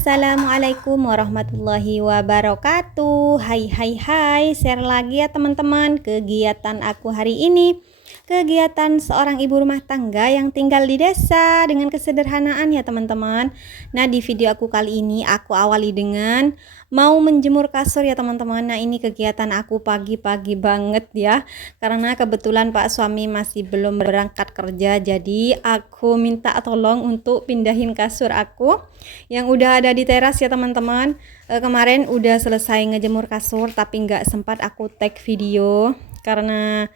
Assalamualaikum warahmatullahi wabarakatuh. Hai, share lagi ya teman-teman kegiatan aku hari ini. Kegiatan seorang ibu rumah tangga yang tinggal di desa dengan kesederhanaan ya teman-teman. Nah, di video aku kali ini aku awali dengan mau menjemur kasur ya teman-teman. Nah, ini kegiatan aku pagi-pagi banget ya, karena kebetulan Pak suami masih belum berangkat kerja, jadi aku minta tolong untuk pindahin kasur aku yang udah ada di teras ya teman-teman. Kemarin udah selesai ngejemur kasur tapi nggak sempat aku tag video karena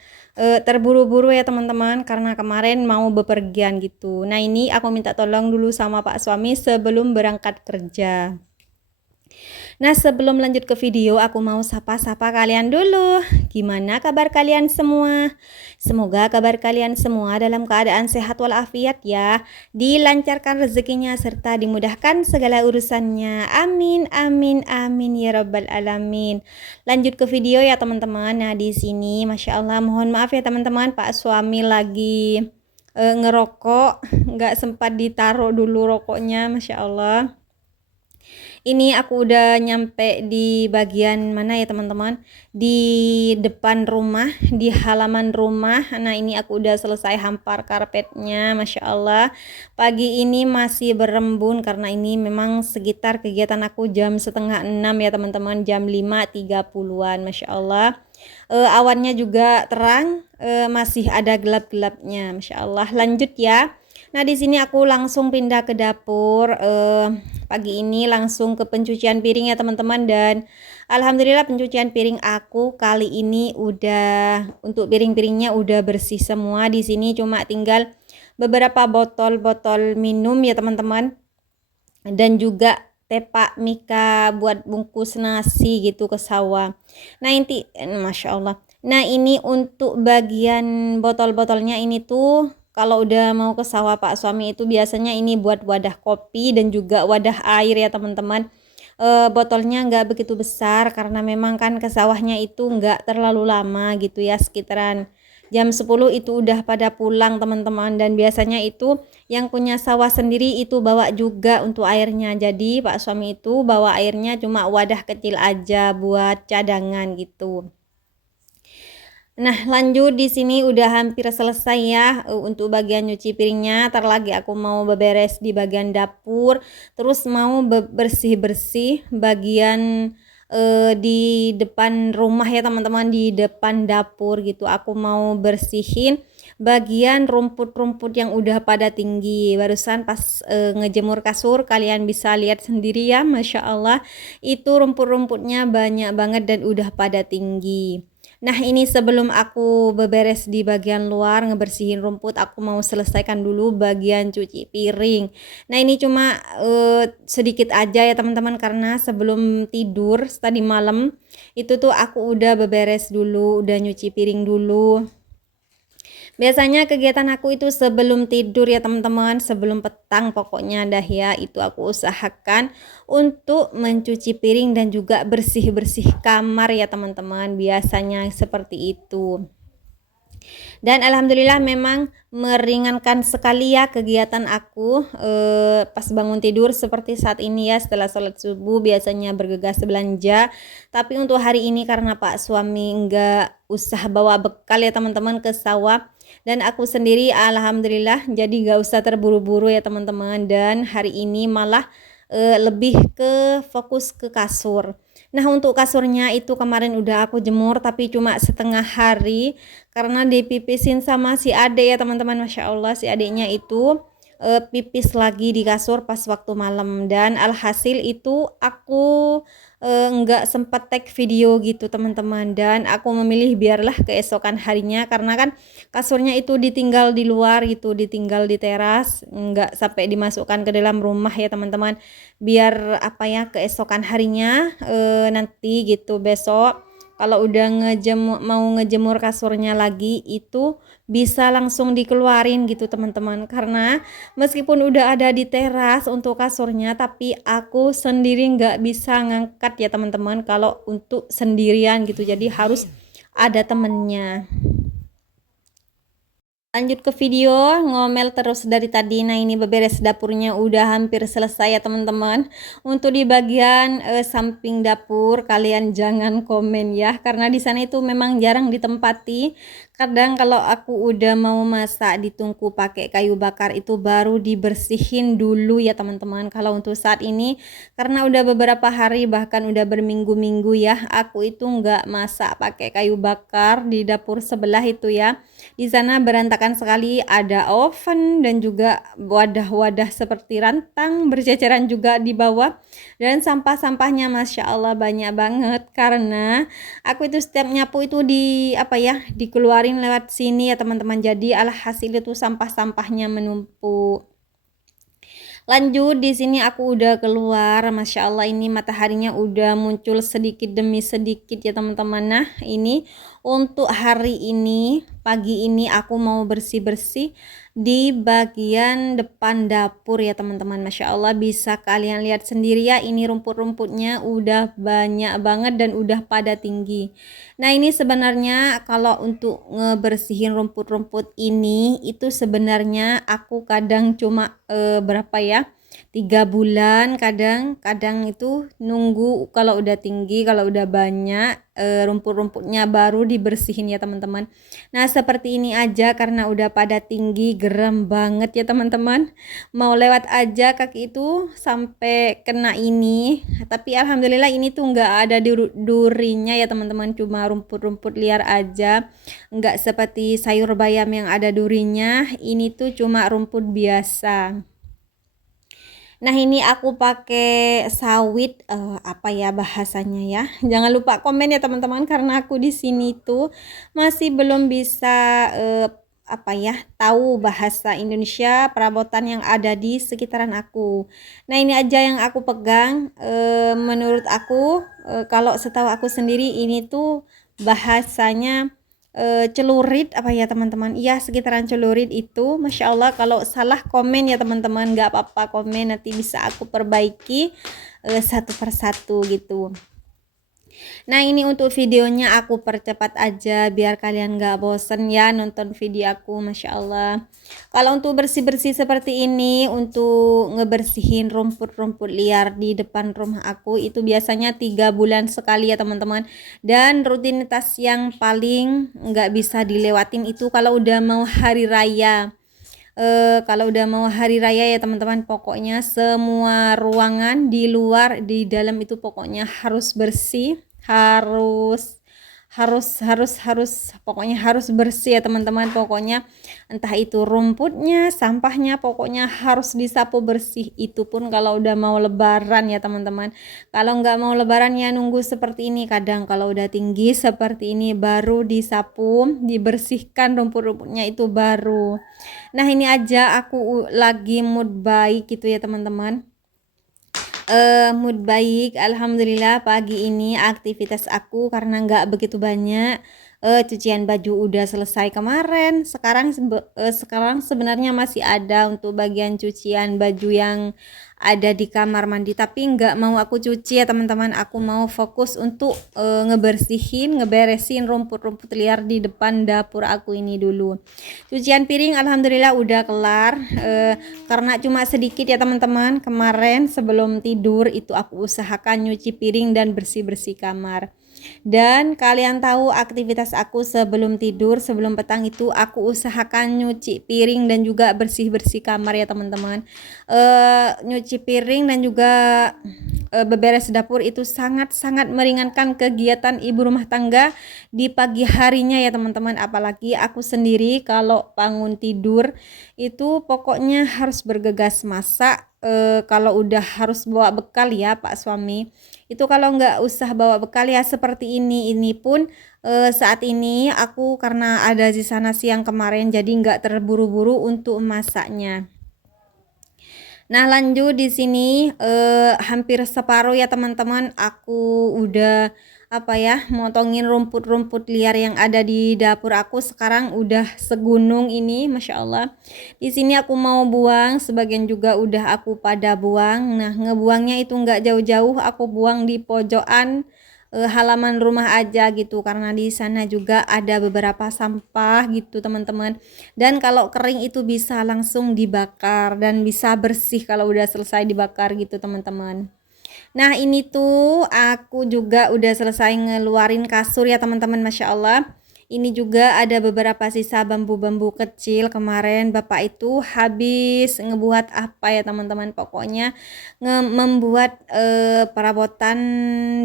terburu-buru ya teman-teman, karena kemarin mau bepergian gitu. Nah, ini aku minta tolong dulu sama Pak suami sebelum berangkat kerja. Nah, sebelum lanjut ke video, aku mau sapa-sapa kalian dulu. Gimana kabar kalian semua? Semoga kabar kalian semua dalam keadaan sehat walafiat ya. Dilancarkan rezekinya serta dimudahkan segala urusannya. Amin, amin, amin ya rabbal alamin. Lanjut ke video ya teman-teman. Nah, di sini Masya Allah, mohon maaf ya teman-teman, Pak suami lagi ngerokok. Nggak sempat ditaruh dulu rokoknya, Masya Allah. Ini aku udah nyampe di bagian mana ya teman-teman, di depan rumah, di halaman rumah. Nah, ini aku udah selesai hampar karpetnya, Masya Allah. Pagi ini masih berembun karena ini memang sekitar kegiatan aku jam setengah 6 ya teman-teman, jam 5.30-an, Masya Allah. Awannya juga terang, masih ada gelap-gelapnya, Masya Allah. Lanjut ya. Nah, di sini aku langsung pindah ke dapur. Pagi ini langsung ke pencucian piring ya teman-teman, dan alhamdulillah pencucian piring aku kali ini udah, untuk piring-piringnya udah bersih semua. Di sini cuma tinggal beberapa botol-botol minum ya teman-teman, dan juga tepak mika buat bungkus nasi gitu ke sawah. Nah, Masya Allah. Nah, ini untuk bagian botol-botolnya ini tuh kalau udah mau ke sawah Pak suami itu biasanya ini buat wadah kopi dan juga wadah air ya teman-teman. Botolnya nggak begitu besar karena memang kan ke sawahnya itu nggak terlalu lama gitu ya, sekitaran jam 10 itu udah pada pulang teman-teman, dan biasanya itu yang punya sawah sendiri itu bawa juga untuk airnya. Jadi Pak suami itu bawa airnya cuma wadah kecil aja buat cadangan gitu. Nah, lanjut di sini udah hampir selesai ya untuk bagian nyuci piringnya. Ntar lagi aku mau beberes di bagian dapur, terus mau bersih-bersih bagian di depan rumah ya teman-teman, di depan dapur gitu. Aku mau bersihin bagian rumput-rumput yang udah pada tinggi. Barusan pas ngejemur kasur kalian bisa lihat sendiri ya, Masya Allah, itu rumput-rumputnya banyak banget dan udah pada tinggi. Nah, ini sebelum aku beberes di bagian luar ngebersihin rumput, aku mau selesaikan dulu bagian cuci piring. Nah, ini cuma sedikit aja ya teman-teman, karena sebelum tidur tadi malam itu tuh aku udah beberes dulu, udah nyuci piring dulu. Biasanya kegiatan aku itu sebelum tidur ya teman-teman, sebelum petang pokoknya dah ya, itu aku usahakan untuk mencuci piring dan juga bersih-bersih kamar ya teman-teman, biasanya seperti itu. Dan alhamdulillah memang meringankan sekali ya kegiatan aku pas bangun tidur seperti saat ini ya, setelah sholat subuh biasanya bergegas belanja, tapi untuk hari ini karena Pak suami nggak usah bawa bekal ya teman-teman ke sawah, dan aku sendiri alhamdulillah jadi nggak usah terburu-buru ya teman-teman, dan hari ini malah lebih ke fokus ke kasur. Nah, untuk kasurnya itu kemarin udah aku jemur tapi cuma setengah hari karena dipipisin sama si adek ya teman-teman. Masya Allah, si adeknya itu pipis lagi di kasur pas waktu malam, dan alhasil itu aku nggak sempat tag video gitu teman-teman, dan aku memilih biarlah keesokan harinya karena kan kasurnya itu ditinggal di luar gitu, ditinggal di teras, nggak sampai dimasukkan ke dalam rumah ya teman-teman, biar apa ya, keesokan harinya nanti gitu, besok kalau udah mau ngejemur kasurnya lagi itu bisa langsung dikeluarin gitu teman-teman, karena meskipun udah ada di teras untuk kasurnya tapi aku sendiri nggak bisa ngangkat ya teman-teman kalau untuk sendirian gitu, jadi harus ada temennya. Lanjut ke video, ngomel terus dari tadi. Nah, ini beberes dapurnya udah hampir selesai ya teman-teman. Untuk di bagian samping dapur kalian jangan komen ya, karena di sana itu memang jarang ditempati. Kadang kalau aku udah mau masak di tungku pakai kayu bakar itu baru dibersihin dulu ya teman-teman. Kalau untuk saat ini karena udah beberapa hari bahkan udah berminggu-minggu ya, aku itu nggak masak pakai kayu bakar di dapur sebelah itu ya. Di sana berantakan sekali, ada oven dan juga wadah-wadah seperti rantang berceceran juga di bawah, dan sampah-sampahnya Masya Allah banyak banget karena aku itu setiap nyapu itu dikeluarin lewat sini ya teman-teman. Jadi alhasil itu sampah-sampahnya menumpuk. Lanjut di sini aku udah keluar, Masya Allah ini mataharinya udah muncul sedikit demi sedikit ya teman-teman. Nah ini untuk hari ini, pagi ini aku mau bersih-bersih di bagian depan dapur ya teman-teman. Masya Allah bisa kalian lihat sendiri ya, ini rumput-rumputnya udah banyak banget dan udah pada tinggi. Nah ini sebenarnya kalau untuk ngebersihin rumput-rumput ini itu sebenarnya aku kadang cuma berapa ya, 3 bulan, kadang itu nunggu kalau udah tinggi, kalau udah banyak rumput-rumputnya baru dibersihin ya teman-teman. Nah seperti ini aja karena udah pada tinggi, geram banget ya teman-teman. Mau lewat aja kaki itu sampai kena ini, tapi alhamdulillah ini tuh nggak ada durinya ya teman-teman, cuma rumput-rumput liar aja, nggak seperti sayur bayam yang ada durinya. Ini tuh cuma rumput biasa. Nah ini aku pakai sawit apa ya bahasanya ya. Jangan lupa komen ya teman-teman karena aku di sini tuh masih belum bisa tahu bahasa Indonesia perabotan yang ada di sekitaran aku. Nah ini aja yang aku pegang. Menurut aku kalau setahu aku sendiri ini tuh bahasanya celurit apa ya teman-teman. Iya sekitaran celurit itu. Masya Allah kalau salah komen ya teman-teman, nggak apa-apa komen, nanti bisa aku perbaiki satu persatu gitu. Nah ini untuk videonya aku percepat aja biar kalian gak bosen ya nonton video aku. Masya Allah. Kalau untuk bersih-bersih seperti ini, untuk ngebersihin rumput-rumput liar di depan rumah aku itu biasanya 3 bulan sekali ya teman-teman. Dan rutinitas yang paling gak bisa dilewatin itu kalau udah mau hari raya. Kalau udah mau hari raya ya teman-teman, pokoknya semua ruangan di luar di dalam itu pokoknya harus bersih, harus pokoknya harus bersih ya teman-teman. Pokoknya entah itu rumputnya, sampahnya, pokoknya harus disapu bersih. Itu pun kalau udah mau lebaran ya teman-teman. Kalau nggak mau lebaran ya nunggu seperti ini, kadang kalau udah tinggi seperti ini baru disapu, dibersihkan rumput-rumputnya itu baru. Nah ini aja aku lagi mood baik gitu ya teman-teman. Mood baik, alhamdulillah pagi ini aktivitas aku karena nggak begitu banyak. Cucian baju udah selesai kemarin. Sekarang sebenarnya masih ada untuk bagian cucian baju yang ada di kamar mandi, tapi nggak mau aku cuci ya teman-teman. Aku mau fokus untuk ngeberesin rumput-rumput liar di depan dapur aku ini dulu. Cucian piring alhamdulillah udah kelar, karena cuma sedikit ya teman-teman. Kemarin sebelum tidur itu aku usahakan nyuci piring dan bersih-bersih kamar. Dan kalian tahu aktivitas aku sebelum tidur, sebelum petang itu aku usahakan nyuci piring dan juga bersih-bersih kamar ya teman-teman. Nyuci piring dan juga beberes dapur itu sangat-sangat meringankan kegiatan ibu rumah tangga di pagi harinya ya teman-teman. Apalagi aku sendiri kalau bangun tidur itu pokoknya harus bergegas masak. Kalau udah harus bawa bekal ya Pak suami, itu kalau nggak usah bawa bekal ya seperti ini pun saat ini aku karena ada di sana siang kemarin jadi nggak terburu-buru untuk masaknya. Nah lanjut di sini hampir separuh ya teman-teman aku udah motongin rumput-rumput liar yang ada di dapur aku. Sekarang udah segunung ini Masya Allah. Di sini aku mau buang, sebagian juga udah aku pada buang. Nah ngebuangnya itu nggak jauh-jauh, aku buang di pojokan halaman rumah aja gitu, karena di sana juga ada beberapa sampah gitu teman-teman. Dan kalau kering itu bisa langsung dibakar dan bisa bersih kalau udah selesai dibakar gitu teman-teman. Nah ini tuh aku juga udah selesai ngeluarin kasur ya teman-teman, Masya Allah. Ini juga ada beberapa sisa bambu-bambu kecil kemarin bapak itu habis ngebuat apa ya teman-teman, pokoknya membuat perabotan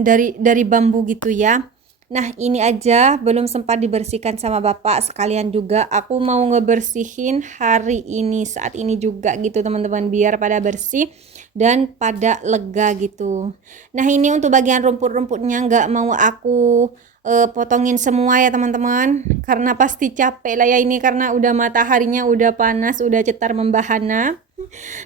dari bambu gitu ya. Nah ini aja belum sempat dibersihkan sama bapak, sekalian juga aku mau ngebersihin hari ini saat ini juga gitu teman-teman, biar pada bersih dan pada lega gitu. Nah ini untuk bagian rumput-rumputnya nggak mau aku potongin semua ya teman-teman, karena pasti capek lah ya ini, karena udah mataharinya udah panas, udah cetar membahana.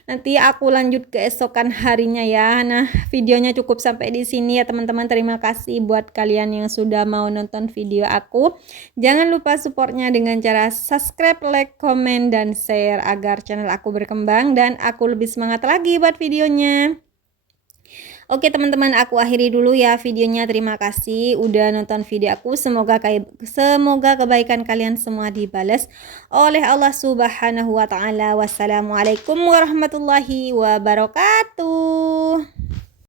Nanti aku lanjut keesokan harinya ya. Nah, videonya cukup sampai di sini ya teman-teman. Terima kasih buat kalian yang sudah mau nonton video aku. Jangan lupa supportnya dengan cara subscribe, like, komen, dan share agar channel aku berkembang dan aku lebih semangat lagi buat videonya. Oke teman-teman, aku akhiri dulu ya videonya. Terima kasih udah nonton video aku. Semoga kebaikan kalian semua dibalas oleh Allah Subhanahu wa taala. Wassalamualaikum warahmatullahi wabarakatuh.